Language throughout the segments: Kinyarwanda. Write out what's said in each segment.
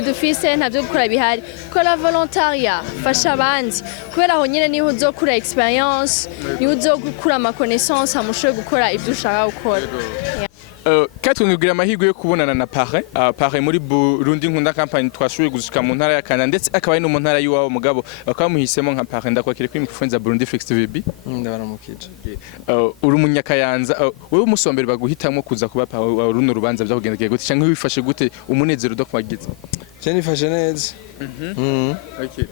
dufise ntavyo gukora bihari kora volontariat fasha abandi kubera aho nyene niho uzokura experience niho uzokura ama connaissance amushoboye gukora ivyo ushaka gukora. Katwe ngigira amahirwe yo kubonana na Pare muri Burundi nkunda campagne twashoboye gushika mu ntara ya Kana ndetse akaba ari no mu ntara yiwawo mugabo bakamuhisemo nka Pare ndakwakire kuri microphone za Burundi Flex TV. Ndabaramukije. Uri umunyakayanza wewe umusombere baguhitamo kuza kuba runo rubanza byakugendekeye gute cyangwa wifashe gute umunezero do kwagiza? Je nifashe neza. Okay.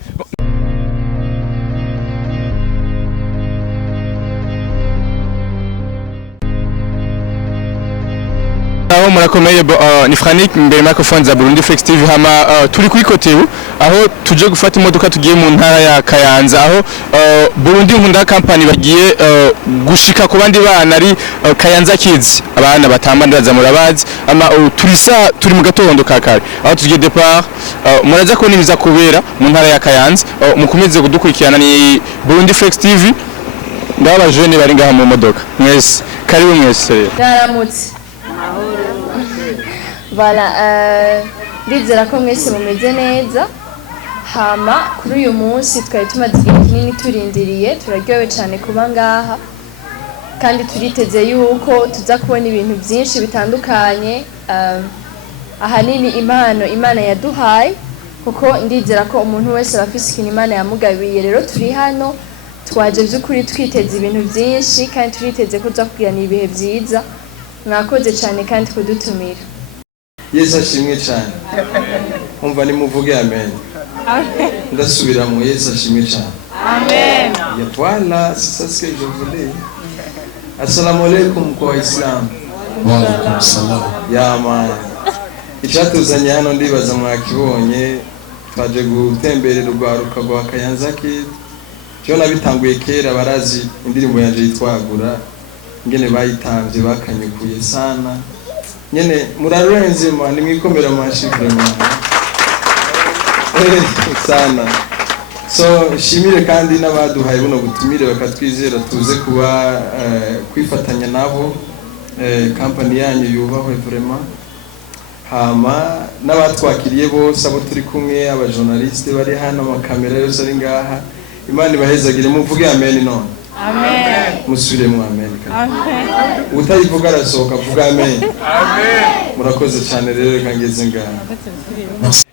Aho murakomeye ni Franik mbere microphone za Burundi Flex TV hama turi kuri Kotebu aho tuje gufata imodoka tugiye mu ntara ya Kayanza aho Burundi nkunda company bagiye gushika ku bandi bana ari Kayanza Kids abana batamba ndaza murabazi ama turi mu gatondo kakare aho tugiye départ muraza ko nimiza kubera mu ntara ya Kayanza mukomeze kudukurikirana ni Burundi Flex TV ndaba jeune bari ngaha mu modoka mwese karibu mwese Yaramutse Voilà, ndizera ko mwese mumeze neza hama kuri uyu munsi twari tumaze igihe kinini turindiriye turaryohewe cyane kuba ngaha kandi turiteze yuko tuza kubona ibintu byinshi bitandukanye ahanini Imana yaduhaye kuko ndizera ko umuntu wese afise ikintu Imana yamugabiye rero turi hano twaje by'ukuri twiteze ibintu byinshi kandi turiteze ko tuza kugirana ibihe byiza mwakoze cyane kandi kudutumira. Yesu ashimwe cyane. Umva nimuvuge amen. Amen. Ndasubira mu Yesu ashimwe cyane. Amen. Ya voilà, c'est ce que je voulais. Assalamu alaikum kwa Islam. Wa alaikum salam. Ya man. Icyatuzanye hano ndibaza mwakibonye twaje gutemberera urwaruka rwa Kayanza Kids. Cyo nabitanguye kera barazi indirimbo yanje yitwagura ngene bayitamvye bakanyukuye sana. Nyene murarenze mani mwikomera amashikire mani sana so shimire kandi n'abaduhaye buno gutumire bakatwizera tuze kuba kwifatanya nabo company yanyu yubahwe vraiment hama n'abatwakiriye bose abo turi kumwe aba journaliste bari hano amakamera yose ari ngaha Imana ibahezagire muvuge amen none. Amen. Musubire mu amen. Amen. Utayivuga arasohoka vuga amen. Amen. Murakoze cyane rero reka ngeze ngaha.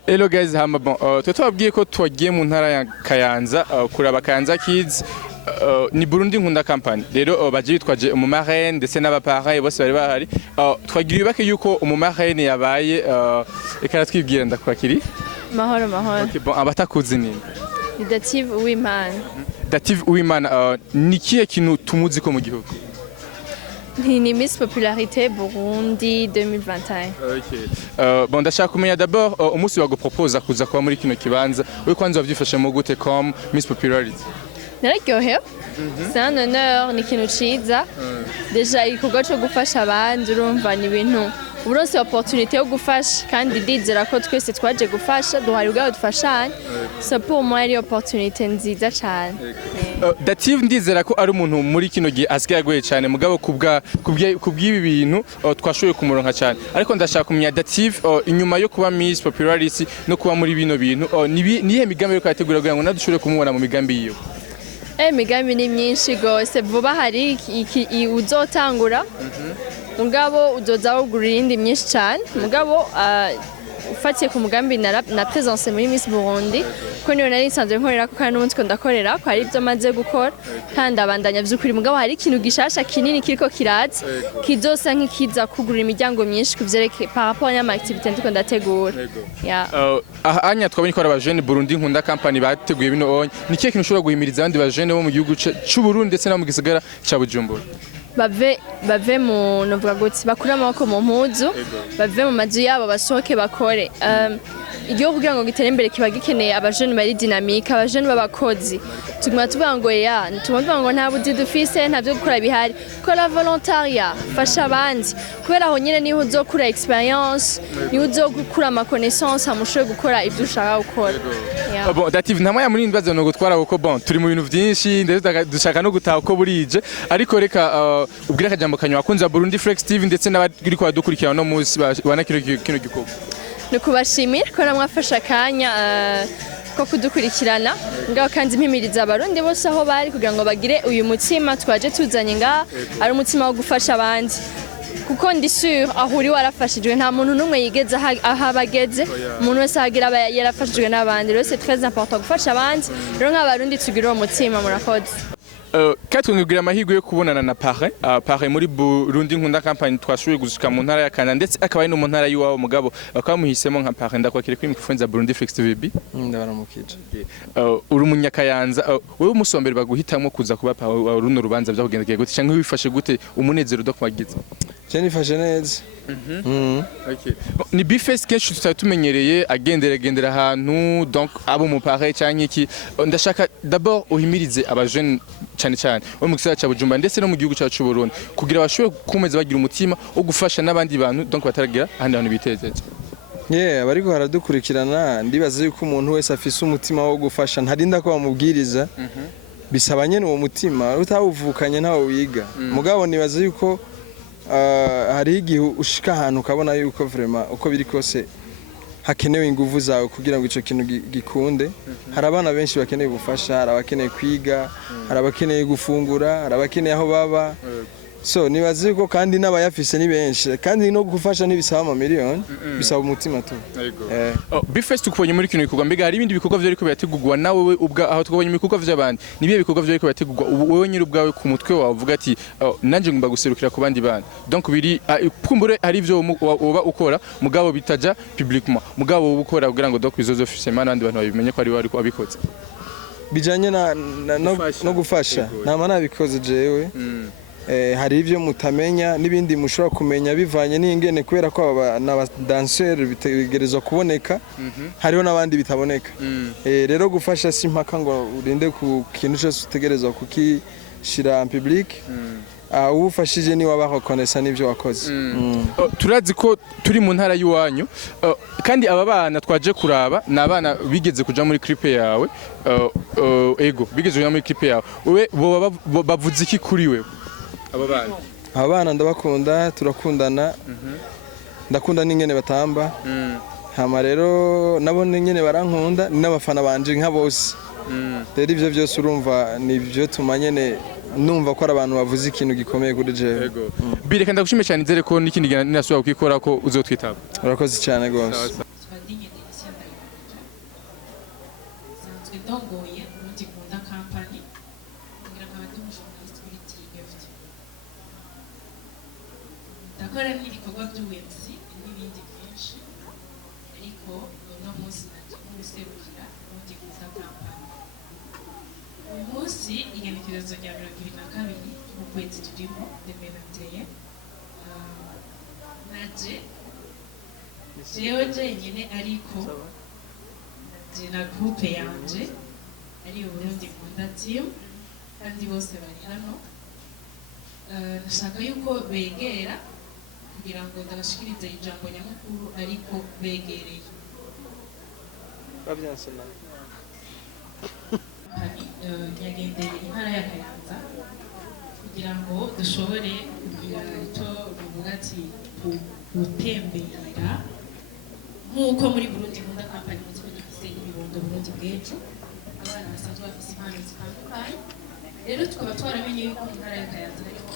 Hello guys, hama bon twabwiye ko twagiye mu ntara ya Kayanza kuraba Kayanza Kids ni Burundi nkunda campagne rero baje bitwaje umu marraine ndetse n'abaparents bose bari bahari twagira ibake yuko umu marraine yabaye reka twibwira ndakwakiri Mahoro. Okay bon abatakuzi ni Dative Uwimana. Dative Uwimana ni kiye kintu tumuzi ko mu gihugu? Ni Miss Popularité Burundi 2021. Okay. Bon ndashaka kumenya d'abord umunsi wago propose kuza kuba muri kino kibanza we kwanza wavyifashe mu gute comme Miss Popularity? Nararyohewe. C'est un honneur ni kintu ciza. Deja igikorwa cyo gufasha abandi urumva ni ibintu uburonse opportunité yo gufasha kandi ndizera ko twese twaje gufasha duhari ubwaho dufashanye so pour moi ari opportunité nziza cyane. Dative ndizera ko ari umuntu muri kino gihe asigaye agoye cyane mugabo kubw'ibi bintu twashoboye kumuronka cyane ariko ndashaka kumenya Dative inyuma yo kuba Miss Popularity no kuba muri bino bintu niye migambi yo kwategura kugira ngo nadushobore kumubona mu migambi yiyo? Migambi ni myinshi gose vuba hari uzotangura mugabo uzoza ugurira indi myinshi cyane mugabo ufatiye ku mugambi na présence muri Miss Burundi ko niyo nari nsanzwe nkorera ko kandi n'umunsi ko ndakorera ko hari ibyo maze gukora kandi abandanya by'ukuri mugabo hari ikintu gishasha kinini kiriko kiraza kizosa nk'ikiza kugurira imiryango myinshi kuvyerekeye par rapport n'ama activité ndiko ndategura. Anya twabonye ko aba jeune Burundi nkunda company bateguye bino onye ni kiye kintu ushobora guhimiriza abandi ba jeune bo mu gihugu cy'u Burundi ndetse no mu gisagara cya Bujumbura? Bave mu novuga gutsi bakura amaboko mu mpuzu bave mu mazu yabo basohoke bakore igihugu kugira ngo gitere imbere kiba gikeneye abajene bari dynamique abajene b'abakozi tuguma tuvuga ngo nta buzi dufise ntavyo gukora bihari kora volontariat fasha abandi kubera aho nyene niho uzokura experience niho uzokura ama connaissance amushoboye gukora ivyo ushaka gukora. Bon Dative ntamwe ya muri ndbaza no gutwara kuko bon turi mu bintu byinshi ndetse dushaka no gutaha uko burije ariko reka ubwira akajambo kanyu akunza Burundi Flex TV ndetse n'abari ko badukurikirana no munsi banakiro kino gikorwa. ni kubashimira ko namwafashe akanya ko kudukurikirana ngaho kandi impimiriza abarundi bose aho bari kugira ngo bagire uyu mutima twaje tuzanye ngaha ari umutima wo gufasha abandi kuko ndi sure aho uri warafashijwe nta muntu n'umwe yigeze aho abageze umuntu wese ahagira yarafashijwe n'abandi rero c'est très important gufasha abandi rero nk'abarundi tugira uwo mutima murakoze Katwe ngira amahirwe yo kubonana na Pare muri Burundi nkunda company twashoboye gushika mu ntara ya Kana ndetse akaba ari no mu ntara y'uwawo mugabo bakamuhisemo nka Pare ndakwakire kuri microphone za Burundi Flex TV ndabaramukije uri umunyakayanza wewe umusombere baguhitamo kuza kuba runo rubanza byakugendekeye gute cyangwa wifashe gute umunezero dokumagiza je nifashe neza Okay. Ni Bifest kenshi tutatumenyereye agendera ahantu donc abo mu Pare cyangwa iki ndashaka d'abord uhimirize abajeune cyane wo mu gisagara cya Bujumbura ndetse no mu gihugu cyacu Burundi kugira bashobore kumeza bagira umutima wo gufasha n'abandi bantu donc bataragira ahandi hantu bitezeje. Bariko baradukurikirana ndibaza yuko umuntu wese afise umutima wo gufasha ntarinda ko bamubwiriza bisaba nyene uwo mutima utawuvukanye ntawo wiga mugabo nibaza yuko hari igihe ushika ahantu ukabona yuko vraiment uko biri kose hakenewe ingufu zawe kugira ngo ico kintu gikunde hari abana benshi bakeneye gufasha hari abakeneye kwiga hari abakeneye gufungura hari abakeneye aho baba so nibaze ko kandi n'abayafise ni benshi kandi no gufasha nibisaba amamiliyoni bisaba umutima tu Bifest tukubonye muri kino bikorwa mbega hari ibindi bikorwa byo ariko byategurwa nawe we ubwa aho tukubonye ibikorwa by'abandi nibiye bikorwa byo ariko byategurwa wowe nyiri ubwawe ku mutwe wawe uvuga ati nanje ngomba guserukira ku bandi bana donc biri kumbure hari ivyo uba ukora mugabo bitaja publiquement mugabo uba ukora kugira ngo donc bizozo officiellement n'abandi bantu babimenye ko ari wari ko abikoze bijanye no gufasha nama nabikoze jewe hari ivyo mutamenya nibindi mushobora kumenya bivanye n'ingene kubera ko aba danseur bitegerezwa kuboneka hariho nabandi bitaboneka rero gufasha simpaka ngo urinde ku kintu cyose utegerezwa kukishira en public ufashije ni wabakonesa nivyo wakoze turazi ko turi mu ntara y'uwanyu kandi aba bana twaje kuraba nabana bigeze kuja muri clip yawe ego bigeze kuja muri clip yawe wewe bavuze iki kuri wewe aba bana ndabakunda turakundana ndakunda n'ingene batamba hama rero nabo nyene barankunda ni n'abafana banje nka bose rero ivyo byose urumva nivyo tumanyene numva ko ari abantu bavuze ikintu gikomeye kuri jewe bireka ndagushime cyane nzere ko n'ikindi ninasubira kwikora ko uzotwitaba urakoze cyane gose ndakora n'ibikorwa by'ubuyobozi n'ibindi byinshi ariko uno munsi naje kumuserukira ubundi kuza kampani uyu munsi igenekerezo rya 22 mu kwezi turimo demenateye naje jewe jenyine ariko naje na groupe yanje ari uburundi kunda team kandi bose bari hano nashaka yuko begera kugira ngo ndabashikirize ijambo nyamukuru ariko begereye babyansana yagendeye intara ya Kayanza kugira ngo dushobore kugira icyo ruvuga ati gutembera nk'uko muri Burundi nkunda kampani mu gihugu gifite ibibondo Burundi bw'ejo abana basanzwe bafite impano zitandukanye rero tukaba twaramenye yuko mu ntara ya Kayanza hariho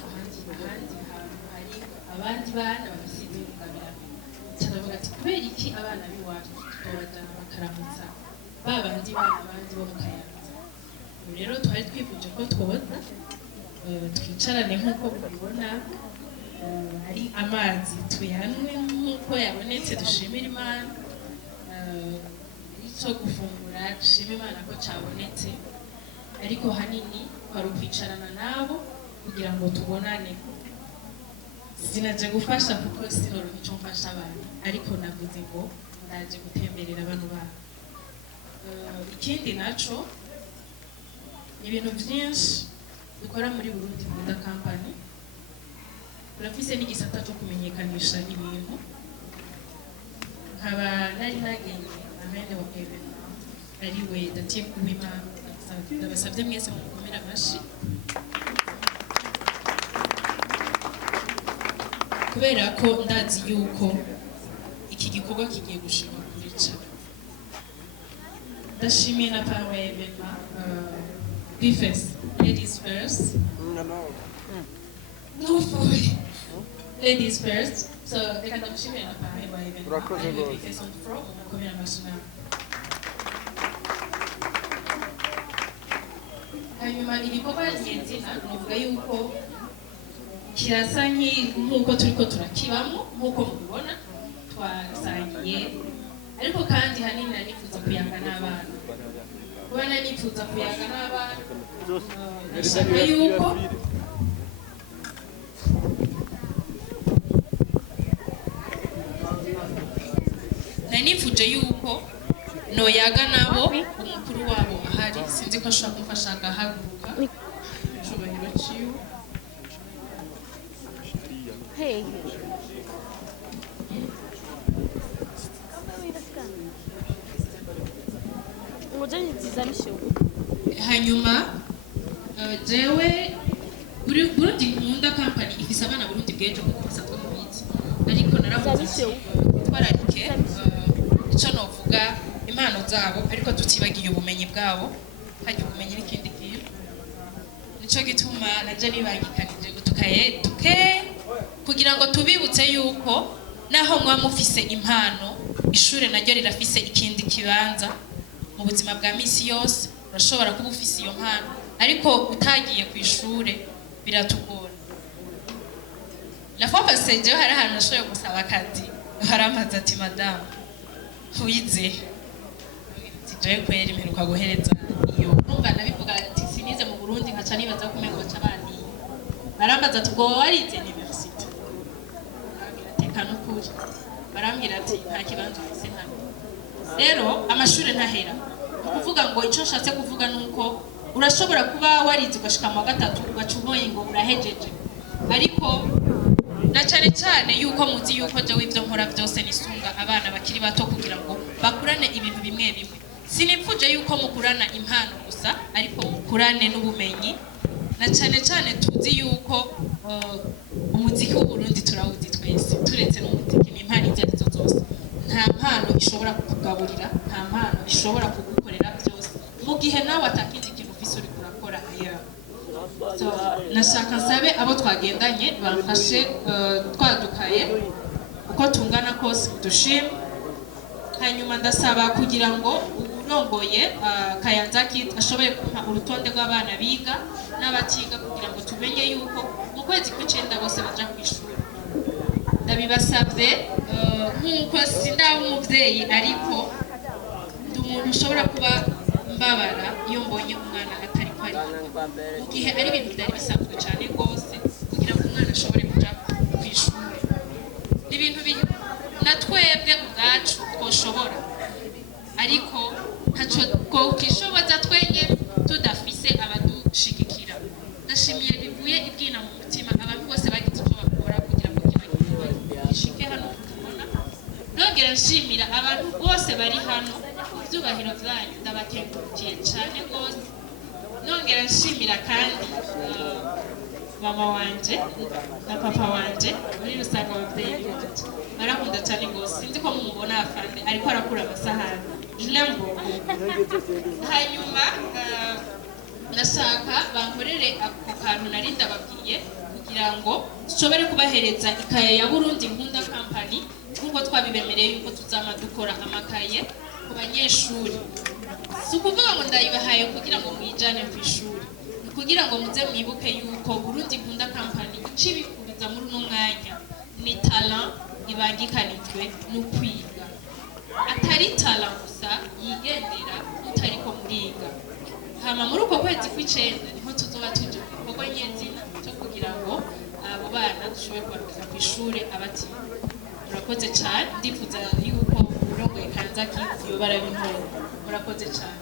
hari abandi bana bafite iby'ubugabirame cyanavuga ati kubera iki abana b'iwacu tutobajana bakaramutsa babandi bana abandi bo mu Kayanza rero twari twifuje ko twoza twicarane nk'uko mubibona ari amazi tuyanwe nk'uko yabonetse dushimira Imana icyo gufungura dushima Imana ko cyabonetse ariko hanini kwari ukwicarana nabo kugira ngo tubonane sinaje gufasha kuko sinoro nicyo mfasha abantu ariko navuze ngo ndaje gutemberera abantu babo ikindi naco ibintu byinshi dukora muri Burundi Kunda Company turafise n'igisata cyo kumenyekanisha ibintu nkaba nari nagenye amene wa evenement ariwe Datiye Kuwimana ndabasabye mwese mukomera amashi kubera ko ndazi yuko iki gikorwa kigiye gushima kuri cyane. Ndashimiye na parwa y'Ebema Bifes ladies first. No boy. Ladies first. So reka ndamushimire na parwa y'Ebema Bifes on front mukomera amashina. Hanyuma ibikorwa nyenzina nuvuga yuko kirasa nk'uko turiko turakibamo nk'uko mubibona twasangiye, ariko kandi hanini nanifuza kuyaga n'abana. Kuba nanifuza kuyaga n'abana nashaka yuko nanifuje yuko noyaga nabo umukuru wabo ahari, sinzi ko ashobora kumfasha agahaguruka cyubahiro ciwe. Hey. Hanyuma jewe Burundi Nkunda Company ifise abana Burundi bw'ejo kuko basatwa mu biti, ariko naravuze twararike ico novuga impano zabo ariko tutibagiye ubumenyi bwabo, hajya ubumenyi n'ikindi kintu. Nico gituma naje nibangikanije tuke kugira ngo tubibutse yuko naho mwa mufise impano, ishure naryo rirafise ikindi kibanza mu buzima bwa misi yose. Urashobora kuba ufise iyo mpano ariko utagiye ku ishure biratugora. La fois passée je hari ahantu nashoboye gusaba akazi, haramaze ati madame wize tijoye kweri mperuka guhereza iyo numva nabivuga ati sinize mu Burundi nkaca nibaza ko umengo baca bandi barambaza ati ubwo warize university, tekana ukuri barambwira ati nta kibanza ufise hano. Rero amashuri ntahera, kuvuga ngo ico nshatse kuvuga nuko urashobora kuba warize ugashika mu gatatu ugacumoye ngo urahejeje, ariko na cyane yuko muzi yuko jewe ivyo nkora byose nisunga abana bakiri bato kugira ngo bakurane ibintu bimwe bimwe. Sinipfuje yuko mukurana impano gusa ariko mukurane n'ubumenyi, na cyane tuzi yuko umuziki w'u Burundi turawuzi twese, turetse n'umuziki n'impano izo arizo zose. Nta mpano ishobora kukugaburira, nta mpano ishobora kugukorera byose mu gihe nawe atakindi kintu ufise uri kurakora aya. So nashaka nsabe abo twagendanye bamfashe twadukaye uko tungana kose dushime. Hanyuma ndasaba kugira ngo urongoye Kayanza Kids ashoboye kumpa urutonde rw'abana biga n'abatiga kugira ngo tumenye yuko mu kwezi kw'icenda bose baja ku ishuri. Ndabibasabye nk'uko sindaba umuvyeyi ariko ndi umuntu ushobora kuba mbabara iyo mbonye umwana atari ko ari mu gihe ari ibintu byari bisanzwe cyane rwose kugira ngo umwana ashobore kuja ku ishuri. Ni ibintu na twebwe ubwacu twoshobora, ariko ntaco twokishoboza twenye tudafise abadushigikira. Ndashimiye bivuye ibwina mu mutima abantu bose bagize icyo bakora kugira ngo gishike hano tubona. Nongera nshimira abantu bose bari hano, ibyubahiro byanyu ndabakengurukiye cyane rwose. Nongera nshimira kandi mama wanje na papa wanje muri rusange ababyeyi banje barakunda cyane rwose. Sinzi ko mumubona afande ariko arakura amasahani Julembo. Hanyuma ndashaka bankorere ako kantu nari ndababwiye kugira ngo dushobore kubahereza ikaye ya Burundi Nkunda Company nk'uko twabibemereye yuko tuzama dukora amakaye ku banyeshuri. Si ukuvuga ngo ndayibahaye kugira ngo mwijane ku ishuri, kugira ngo muze mwibuke yuko Burundi Nkunda Company icibikuriza muri uno mwanya ni talent ibangikanijwe no kwiga. Atari talent gusa yigendera mutariko muriga. Hama muri uko kwezi kw'icenda niho tuzoba tuje kuko nyezina cyo kugira ngo abo bana dushobore kubaruka ku ishuri abati. Murakoze cyane, ndifuza yuko urongoye Kayanza Kids yobara bintore. Murakoze cyane.